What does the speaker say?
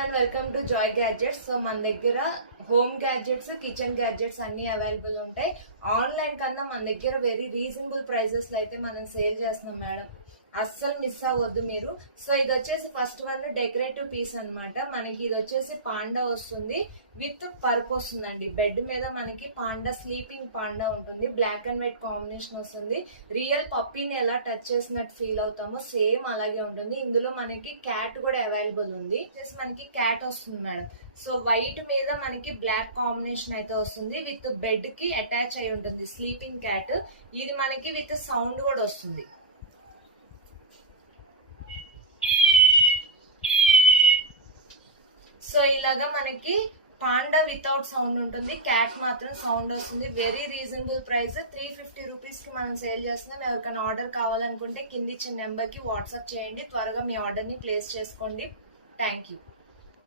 everyone, welcome to Joy Gadgets. So మన దగ్గర home gadgets, kitchen gadgets అన్ని available ఉంటాయి. ఆన్లైన్ కన్నా మన దగ్గర వెరీ రీజనబుల్ ప్రైజెస్ లో అయితే మనం సేల్ చేస్తున్నాం మేడం. అస్సలు మిస్ అవ్వద్దు మీరు. సో ఇది వచ్చేసి ఫస్ట్ వన్ డెకరేటివ్ పీస్ అన్నమాట. మనకి ఇది వచ్చేసి పాండా వస్తుంది, విత్ పర్ప్ వస్తుందండి. బెడ్ మీద మనకి పాండా, స్లీపింగ్ పాండా ఉంటుంది. బ్లాక్ అండ్ వైట్ కాంబినేషన్ వస్తుంది. రియల్ పప్పీని ఎలా టచ్ చేసినట్టు ఫీల్ అవుతామో సేమ్ అలాగే ఉంటుంది. ఇందులో మనకి క్యాట్ కూడా అవైలబుల్ ఉంది. మనకి క్యాట్ వస్తుంది మేడం. సో వైట్ మీద మనకి బ్లాక్ కాంబినేషన్ అయితే వస్తుంది. విత్ బెడ్ కి అటాచ్ అయి ఉంటుంది స్లీపింగ్ క్యాట్. ఇది మనకి విత్ సౌండ్ కూడా వస్తుంది. సో ఇలాగా మనకి పాండా వితౌట్ సౌండ్ ఉంటుంది, క్యాట్ మాత్రం సౌండ్ వస్తుంది. వెరీ రీజనబుల్ ప్రైస్, 350 రూపీస్ కి మనం సేల్ చేస్తున్నాం. ఎవరికైనా ఆర్డర్ కావాలనుకుంటే కింది ఇచ్చిన నెంబర్ కి వాట్సాప్ చేయండి. త్వరగా మీ ఆర్డర్ ని ప్లేస్ చేసుకోండి. Thank you.